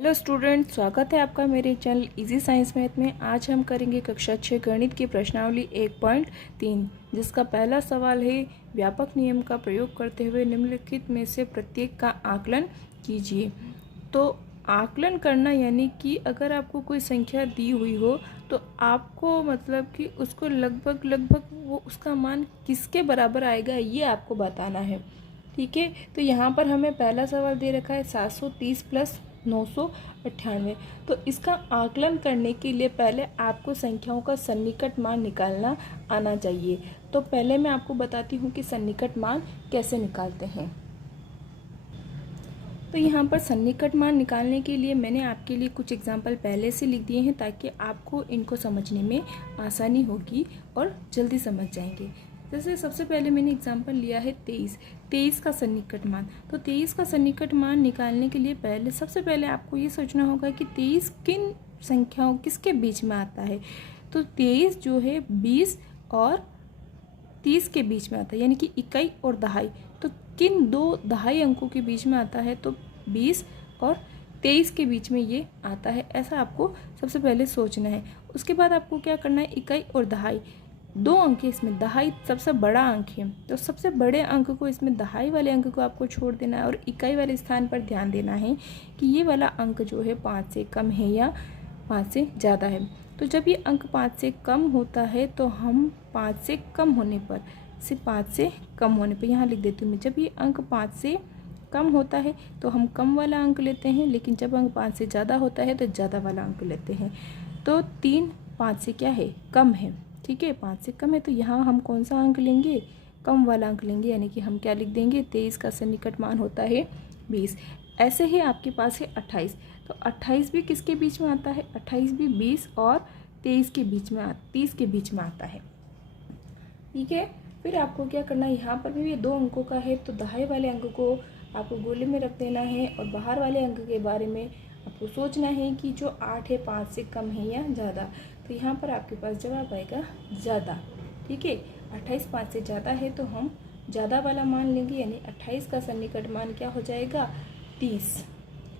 Hello student, स्वागत है आपका मेरे चैनल इजी साइंस मैथ में। आज हम करेंगे कक्षा 6 गणित की प्रश्नावली 1.3, जिसका पहला सवाल है व्यापक नियम का प्रयोग करते हुए निम्नलिखित में से प्रत्येक का आकलन कीजिए। तो आकलन करना यानी कि अगर आपको कोई संख्या दी हुई हो तो आपको मतलब कि उसको लगभग वो उसका मान किसके बराबर आएगा ये आपको बताना है। ठीक है, तो यहाँ पर हमें पहला सवाल दे रखा है 730 प्लस 998। तो इसका आकलन करने के लिए पहले आपको संख्याओं का सन्निकट मान निकालना आना चाहिए। तो पहले मैं आपको बताती हूँ कि सन्निकट मान कैसे निकालते हैं। तो यहाँ पर सन्निकट मान निकालने के लिए मैंने आपके लिए कुछ एग्जाम्पल पहले से लिख दिए हैं ताकि आपको इनको समझने में आसानी होगी और जल्दी समझ जाएंगे। जैसे सबसे पहले मैंने एग्जाम्पल लिया है 23 का सन्निकट मान। तो 23 का सन्निकट मान निकालने के लिए सबसे पहले आपको ये सोचना होगा कि 23 किन संख्याओं किसके बीच में आता है। तो 23 जो है 20 और 30 के बीच में आता है, यानी कि इकाई और दहाई। तो किन दो दहाई अंकों के बीच में आता है? तो 20 और 23 के बीच में ये आता है। ऐसा आपको सबसे पहले सोचना है। उसके बाद आपको क्या करना है, इकाई और दहाई दो अंक है इसमें, दहाई सबसे बड़ा अंक है तो सबसे बड़े अंक को इसमें दहाई वाले अंक को आपको छोड़ देना है और इकाई वाले स्थान पर ध्यान देना है कि ये वाला अंक जो है 5 से कम है या 5 से ज़्यादा है। तो जब ये अंक 5 से कम होता है तो हम 5 से कम होने पर यहाँ लिख देती हूँ मैं, जब ये अंक 5 से कम होता है तो हम कम वाला अंक लेते हैं, लेकिन जब अंक 5 से ज़्यादा होता है तो ज़्यादा वाला अंक लेते हैं। तो 3 5 से क्या है, कम है। ठीक है, 5 से कम है तो यहाँ हम कौन सा अंक लेंगे, कम वाला अंक लेंगे, यानी कि हम क्या लिख देंगे, 23 का सन्निकट मान होता है 20। ऐसे ही आपके पास है 28। तो 28 भी किसके बीच में आता है, 28 भी 20 और 23 के बीच में 30 के बीच में आता है। ठीक है, फिर आपको क्या करना है, यहाँ पर भी ये दो अंकों का है तो दहाई वाले अंक को आपको गोले में रख देना है और बाहर वाले अंक के बारे में आपको सोचना है कि जो 8 है 5 से कम है या ज़्यादा। तो यहाँ पर आपके पास जवाब आएगा ज़्यादा। ठीक है, 28 5 से ज़्यादा है तो हम ज़्यादा वाला मान लेंगे, यानी 28 का सन्निकट मान क्या हो जाएगा, 30।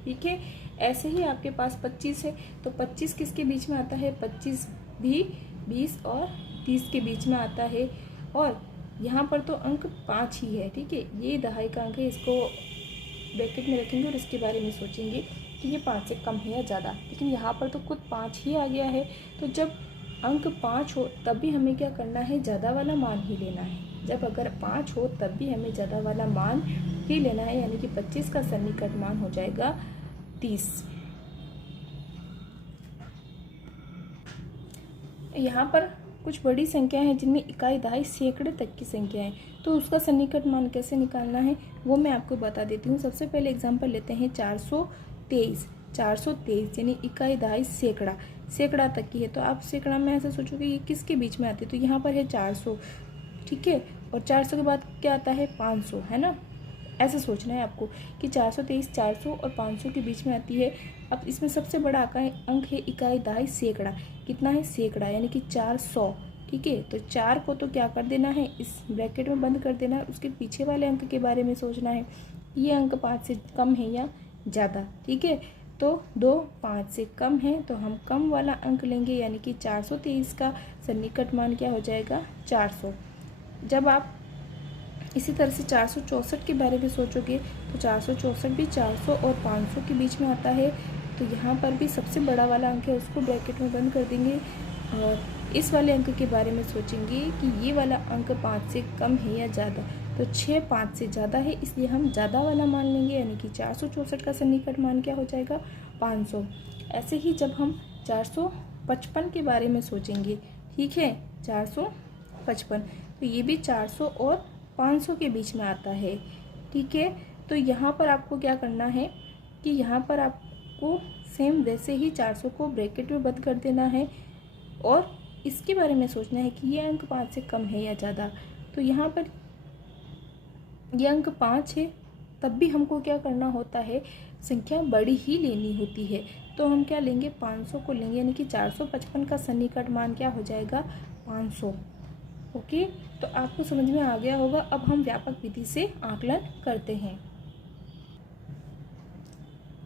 ठीक है, ऐसे ही आपके पास 25 है तो 25 किसके बीच में आता है, 25 भी 20 और 30 के बीच में आता है और यहाँ पर तो अंक 5 ही है। ठीक है, ये दहाई का अंक है, इसको ब्रैकेट में रखेंगे और इसके बारे में सोचेंगे कि ये 5 से कम है या ज़्यादा, लेकिन यहाँ पर तो खुद 5 ही आ गया है। तो जब अंक 5 हो तब भी हमें क्या करना है, ज़्यादा वाला मान ही लेना है। जब अगर 5 हो तब भी हमें ज़्यादा वाला मान ही लेना है, यानी कि 25 का सन्निकट मान हो जाएगा 30। यहाँ पर कुछ बड़ी संख्या है जिनमें इकाई दहाई सैकड़े तक की संख्या है, तो उसका सन्निकट मान कैसे निकालना है वो मैं आपको बता देती हूँ। सबसे पहले एग्जांपल लेते हैं 423 यानी इकाई दहाई सैकड़ा तक की है। तो आप सैकड़ा में ऐसे सोचोगे ये किसके बीच में आती है, तो यहाँ पर है 400। ठीक है, और 400 के बाद क्या आता है, 500, है ना। ऐसे सोचना है आपको कि 423 400 और 500 के बीच में आती है। अब इसमें सबसे बड़ा अंक है इकाई दहाई सैकड़ा। कितना है, सैकड़ा, यानी कि 400। ठीक है, तो 4 को तो क्या कर देना है, इस ब्रैकेट में बंद कर देना है। उसके पीछे वाले अंक के बारे में सोचना है, ये अंक 5 से कम है या ज़्यादा। ठीक है, तो 2 5 से कम है तो हम कम वाला अंक लेंगे, यानी कि 423 का सन्निकट मान क्या हो जाएगा, 400। जब आप इसी तरह से 464 के बारे में सोचोगे तो 464 भी 400 और 500 के बीच में आता है। तो यहाँ पर भी सबसे बड़ा वाला अंक है, उसको ब्रैकेट में बंद कर देंगे और इस वाले अंक के बारे में सोचेंगे कि ये वाला अंक 5 से कम है या ज़्यादा। तो 6 5 से ज़्यादा है, इसलिए हम ज़्यादा वाला मान लेंगे, यानी कि 464 का सन्निकट मान क्या हो जाएगा, 500। ऐसे ही जब हम 455 के बारे में सोचेंगे, ठीक है, 455, तो ये भी 400 और 500 के बीच में आता है। ठीक है, तो यहाँ पर आपको क्या करना है कि यहाँ पर आपको सेम वैसे ही 400 को ब्रैकेट में बंद कर देना है और इसके बारे में सोचना है कि ये अंक 5 से कम है या ज़्यादा। तो यहाँ पर ये अंक 5 है तब भी हमको क्या करना होता है, संख्या बड़ी ही लेनी होती है। तो हम क्या लेंगे, 500 को लेंगे, यानी कि 455 का सन्निकट मान क्या हो जाएगा, 500। ओके, तो आपको समझ में आ गया होगा। अब हम व्यापक विधि से आकलन करते हैं।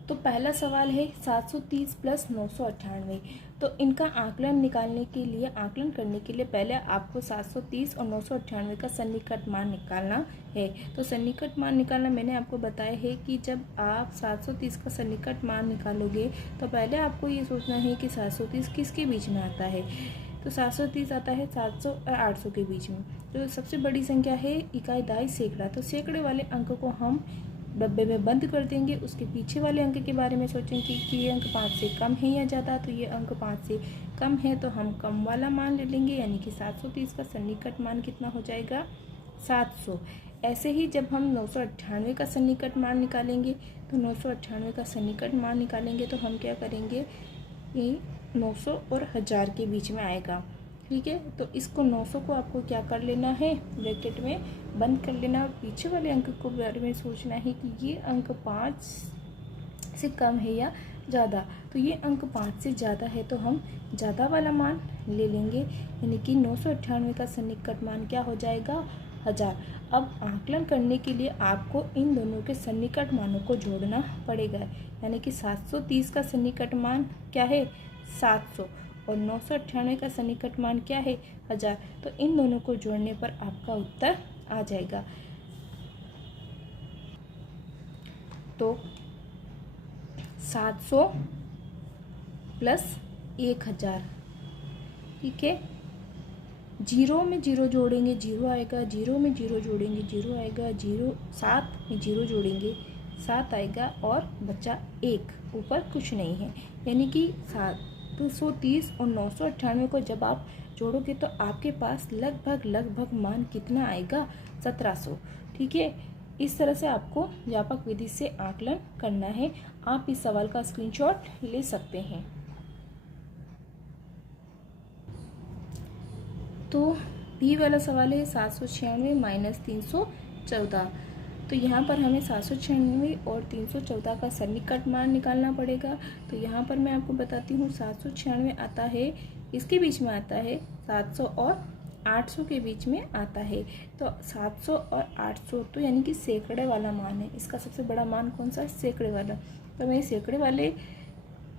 तो पहला सवाल है 730 प्लस 998। तो इनका आकलन निकालने के लिए, आकलन करने के लिए पहले आपको 730 और 998 का सन्निकट मान निकालना है। तो सन्निकट मान निकालना मैंने आपको बताया है कि जब आप 730 का सन्निकट मान निकालोगे तो पहले आपको ये सोचना है कि 730 किसके बीच में आता है। तो 730 आता है 700 और 800 के बीच में। जो सबसे बड़ी संख्या है इकाई दहाई सैकड़ा, तो सैकड़े वाले अंक को हम डब्बे में बंद कर देंगे। उसके पीछे वाले अंक के बारे में सोचेंगे कि ये अंक 5 से कम है या ज़्यादा। तो ये अंक 5 से कम है तो हम कम वाला मान ले लेंगे, यानी कि 730 का सन्निकट मान कितना हो जाएगा 700। ऐसे ही जब हम 998 का सन्निकट मान निकालेंगे, तो 998 का सन्निकट मान निकालेंगे तो हम क्या करेंगे, ये 900 और 1000 के बीच में आएगा। ठीक है, तो इसको 900 को आपको क्या कर लेना है, ब्रैकेट में बंद कर लेना। और पीछे वाले अंक को बारे में सोचना है कि ये अंक 5 से कम है या ज़्यादा। तो ये अंक 5 से ज़्यादा है तो हम ज़्यादा वाला मान ले लेंगे, यानी कि 998 का सन्निकट मान क्या हो जाएगा 1000। अब आकलन करने के लिए आपको इन दोनों के सन्निकट मानों को जोड़ना पड़ेगा, यानी कि 730 का सन्निकट मान क्या है 700 और 998 का सन्निकट मान क्या है 1000। तो इन दोनों को जोड़ने पर आपका उत्तर आ जाएगा। तो 700 प्लस 1000, ठीक है। जीरो में जीरो जोड़ेंगे, जीरो आएगा, जीरो में जीरो जोड़ेंगे, जीरो आएगा, जीरो 7 में जीरो जोड़ेंगे 7 आएगा और बचा 1, ऊपर कुछ नहीं है। यानी कि 730 और 998 को जब आप जोड़ोगे तो आपके पास लगभग मान कितना आएगा 1700। ठीक है, इस तरह से आपको व्यापक विधि से आकलन करना है। आप इस सवाल का स्क्रीनशॉट ले सकते हैं। तो बी वाला सवाल है 796 माइनस 314। तो यहाँ पर हमें 796 और 314 का सन्निकट मान निकालना पड़ेगा। तो यहाँ पर मैं आपको बताती हूँ 796 आता है, इसके बीच में आता है 700 और 800 के बीच में आता है। तो 700 और 800 तो यानी कि सैकड़े वाला मान है। इसका सबसे बड़ा मान कौन सा है, सैकड़े वाला। तो हमें सैकड़े वाले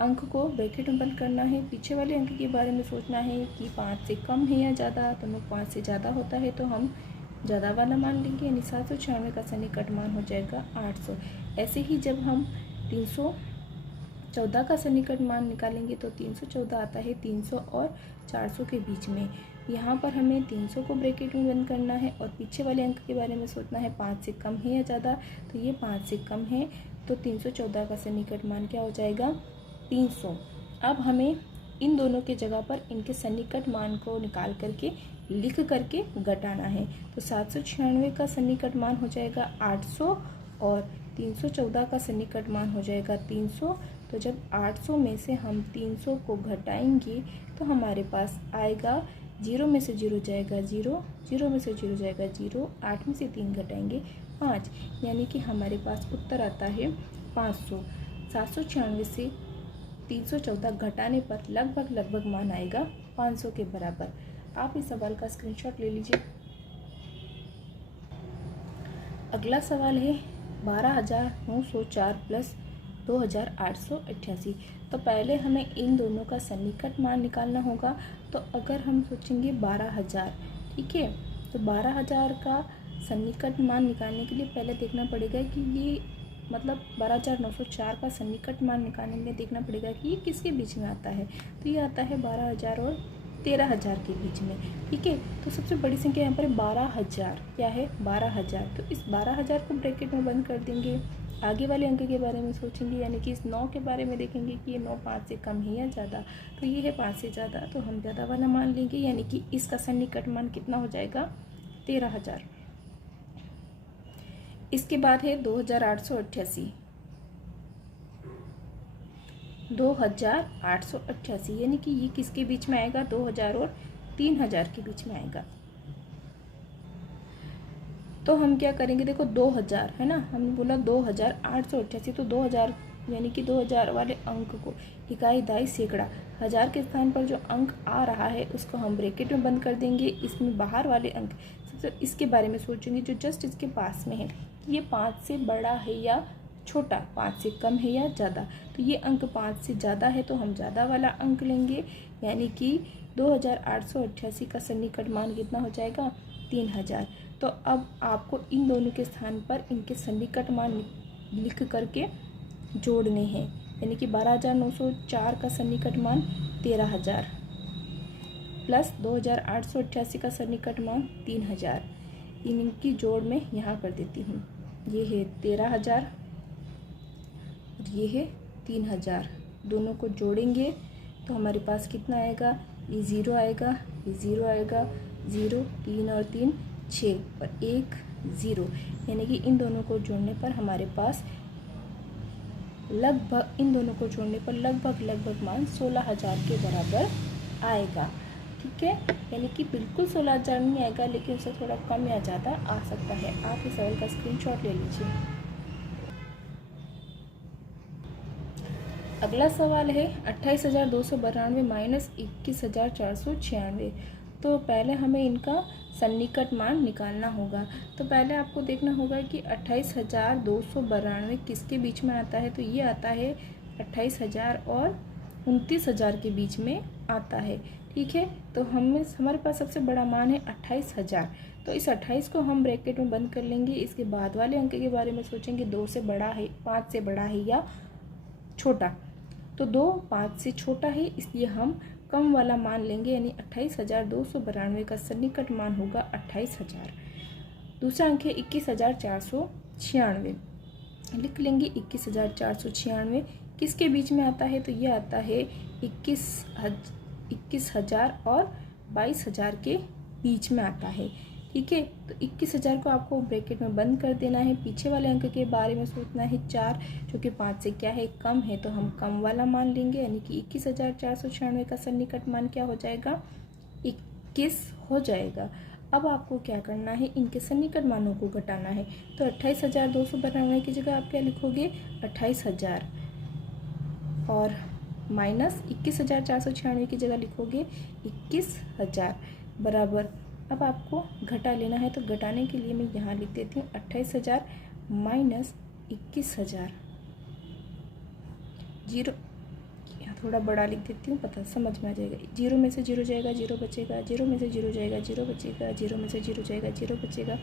अंक को ब्रैकेट में बंद करना है। पीछे वाले अंक के बारे में सोचना है कि 5 से कम है या ज़्यादा। तो 5 से ज़्यादा होता है तो हम ज़्यादा वाला मान लेंगे, यानी 796 का सन्निकट मान हो जाएगा 800। ऐसे ही जब हम 314 का सन्निकट मान निकालेंगे तो 314 आता है 300 और 400 के बीच में। यहाँ पर हमें 300 को ब्रैकेट में बंद करना है और पीछे वाले अंक के बारे में सोचना है 5 से कम है या ज़्यादा। तो ये 5 से कम है तो 314 का सन्निकट मान क्या हो जाएगा 300। अब हमें इन दोनों के जगह पर इनके सन्निकट मान को निकाल करके लिख करके घटाना है। तो 796 का सन्निकट मान हो जाएगा 800 और 314 का सन्निकट मान हो जाएगा 300। तो जब 800 में से हम 300 को घटाएंगे तो हमारे पास आएगा, 0 में से 0 जाएगा 0, 0 में से 0 जाएगा 0, 8 में से 3 घटाएंगे 5, यानी कि हमारे पास उत्तर आता है 500। 796 से 314 घटाने पर लगभग मान आएगा 500 के बराबर। आप इस सवाल का स्क्रीनशॉट ले लीजिए। अगला सवाल है 12,904 प्लस 2,888। तो पहले हमें इन दोनों का सन्निकट मान निकालना होगा। तो अगर हम सोचेंगे 12,000, ठीक है, तो 12,000 का सन्निकट मान निकालने के लिए पहले देखना पड़ेगा कि ये मतलब 12,904 का सन्निकट मान निकालने में देखना पड़ेगा कि ये किसके बीच में आता है। तो ये आता है 12,000 और 13,000 के बीच में। ठीक है, तो सबसे बड़ी संख्या यहाँ पर 12,000 क्या है 12,000। तो इस 12,000 को ब्रैकेट में बंद कर देंगे। आगे वाले अंक के बारे में सोचेंगे, यानी कि इस 9 के बारे में देखेंगे कि ये 9 5 से कम है या ज़्यादा। तो ये है 5 से ज़्यादा, तो हम ज़्यादा वाला मान लेंगे, यानी कि इसका सन्निकट मान कितना हो जाएगा 13,000। इसके बाद है 2,888, 2,888, यानी कि ये किसके बीच में आएगा 2,000 और 3,000 के बीच में आएगा। तो हम क्या करेंगे, देखो 2,000 है ना, हमने बोला 2,888, तो 2,000 यानी कि 2,000 वाले अंक को इकाई दहाई सैकड़ा 1000 के स्थान पर जो अंक आ रहा है उसको हम ब्रैकेट में बंद कर देंगे। इसमें बाहर वाले अंक सबसे इसके बारे में सोचेंगे जो जस्ट इसके पास में है, ये 5 से बड़ा है या छोटा, 5 से कम है या ज़्यादा। तो ये अंक 5 से ज़्यादा है तो हम ज़्यादा वाला अंक लेंगे, यानी कि 2888 का सन्निकट मान कितना हो जाएगा, 3000। तो अब आपको इन दोनों के स्थान पर इनके सन्निकट मान लिख करके जोड़ने हैं, यानी कि 12904 का सन्निकट मान 13000 प्लस 2888 का सन्निकट मान 3000, इनकी जोड़ में यहाँ कर देती हूँ। ये है 13000 और ये है 3000, दोनों को जोड़ेंगे तो हमारे पास कितना आएगा, ये 0 आएगा, ये 0 आएगा, 0, 3 और 3 6 और 1 0, यानी कि इन दोनों को जोड़ने पर हमारे पास लगभग मान 16000 के बराबर आएगा। ठीक है, यानी कि बिल्कुल 16000 नहीं आएगा, लेकिन उससे थोड़ा कम या ज़्यादा आ सकता है। आप इस सवाल का स्क्रीनशॉट ले लीजिए। अगला सवाल है 28,292 माइनस 21,496। तो पहले हमें इनका सन्निकट मान निकालना होगा। तो पहले आपको देखना होगा कि 28,292 किसके बीच में आता है। तो ये आता है 28,000 और 29,000 के बीच में आता है। ठीक है, तो हमारे पास सबसे बड़ा मान है 28,000। तो इस 28 को हम ब्रैकेट में बंद कर लेंगे। इसके बाद वाले अंक के बारे में सोचेंगे, 2 से बड़ा है, 5 से बड़ा है या छोटा। तो 2 5 से छोटा है, इसलिए हम कम वाला मान लेंगे, यानी 28,292 का सन्निकट मान होगा 28,000। दूसरा अंक है 21,496, लिख लेंगे 21,496 किसके बीच में आता है। तो ये आता है 21,000 और 22,000 के बीच में आता है। ठीक है, तो 21,000 को आपको ब्रैकेट में बंद कर देना है। पीछे वाले अंक के बारे में सोचना है 4, जो कि 5 से क्या है, कम है, तो हम कम वाला मान लेंगे, यानी कि 21,496 का सन्निकट मान क्या हो जाएगा, 21 हो जाएगा। अब आपको क्या करना है, इनके सन्निकट मानों को घटाना है। तो 28,292 की जगह आप क्या लिखोगे, 28,000 और माइनस 21,496 की जगह लिखोगे 21,000 बराबर। अब आपको घटा लेना है, तो घटाने के लिए मैं यहाँ लिख देती हूँ 28,000 माइनस 21,000, 0 यहाँ थोड़ा बड़ा लिख देती हूँ, पता समझ में आ जाएगा। 0 में से 0 जाएगा, 0 बचेगा, 0 में से 0 जाएगा, 0 बचेगा, 0 में से 0 जाएगा, 0 बचेगा,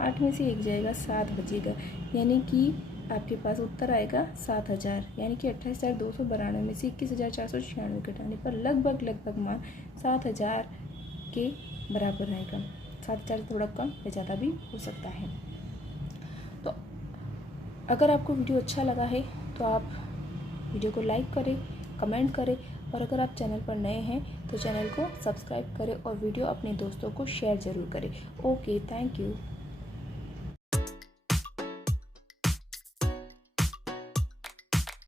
8 में से 1 जाएगा, 7 बचेगा, यानी कि आपके पास उत्तर आएगा 7,000। यानी कि 28,292 में से 21,496 घटाने पर लगभग मान 7,000 के बराबर आएगा। 7,000 थोड़ा कम या ज़्यादा भी हो सकता है। तो अगर आपको वीडियो अच्छा लगा है तो आप वीडियो को लाइक करें, कमेंट करें, और अगर आप चैनल पर नए हैं तो चैनल को सब्सक्राइब करें और वीडियो अपने दोस्तों को शेयर ज़रूर करें। Okay, thank you.